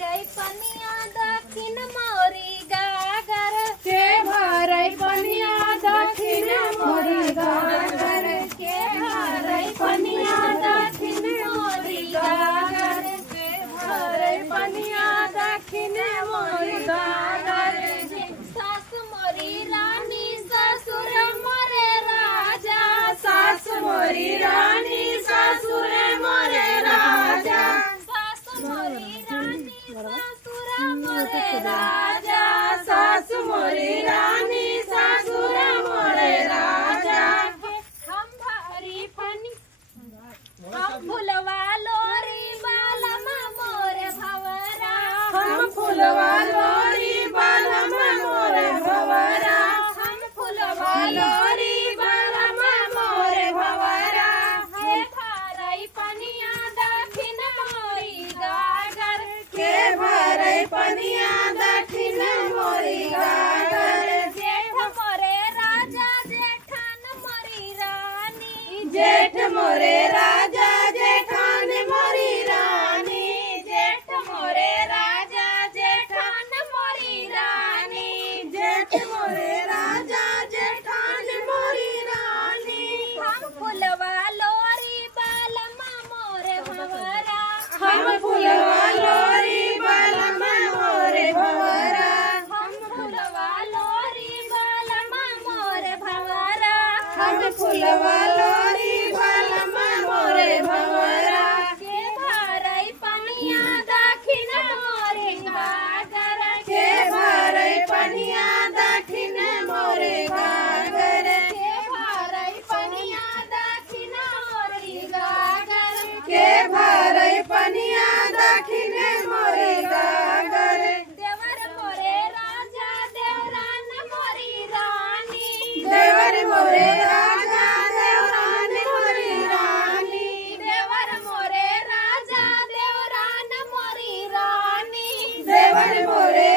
भरई पनिया दक्षिण मोरी गागर के भरई पनिया दक्षिण मोरी गागर के भरई पनिया दक्षिण मोरी गागर के भरई पनिया दक्षिण मोरी गागर सासु मोरी रानी ससुर मोरे राजा सासु मोरी रानी ससुर मोरे राजा सासु मोरी रानी ससुर मोरे राजा सासु मोरी रानी ससुर मोरे राजा हम भरी पनी हम फुलवा लोरी बालमा मोरे भवरा हम फुलवा लोरी बालम मोरे भवरा हम फुलवा लोरी बालम मोरे भवरा हे भरई पनिया दक्षिण मोरी गागर के भरई पनिया दक्षिण मोरी गागर जेठ मोरे राजा जेठान मोरी रानी जेठ मोरे राजा जेठान मोरी रानी जेठ मोरे राजा जेठान मोरी रानी जेठ मोरे राजा जेठान मोरी रानी हम फुलवा लोरी बालमा मोरे भवरा हम फुलवा लोरी बालम मोरे भवरा हम फुलवा लोरी बालमा मोरे भवरा हम फुलवा लोरी बालम मोरे भवरा के भरई पनिया दक्षिण मोरे गागर के भरई पनिया दक्षिण मोरे गागर के भरई पनिया दक्षिण मोरी गागर के भरई पनिया दक्षिण मोरे गागर देवर मोरे राजा देवरान मोरी रानी देवर मोरे राजा देवरान मोरी रानी देवर मोरे राजा देवरान मोरी रानी देवर मोरे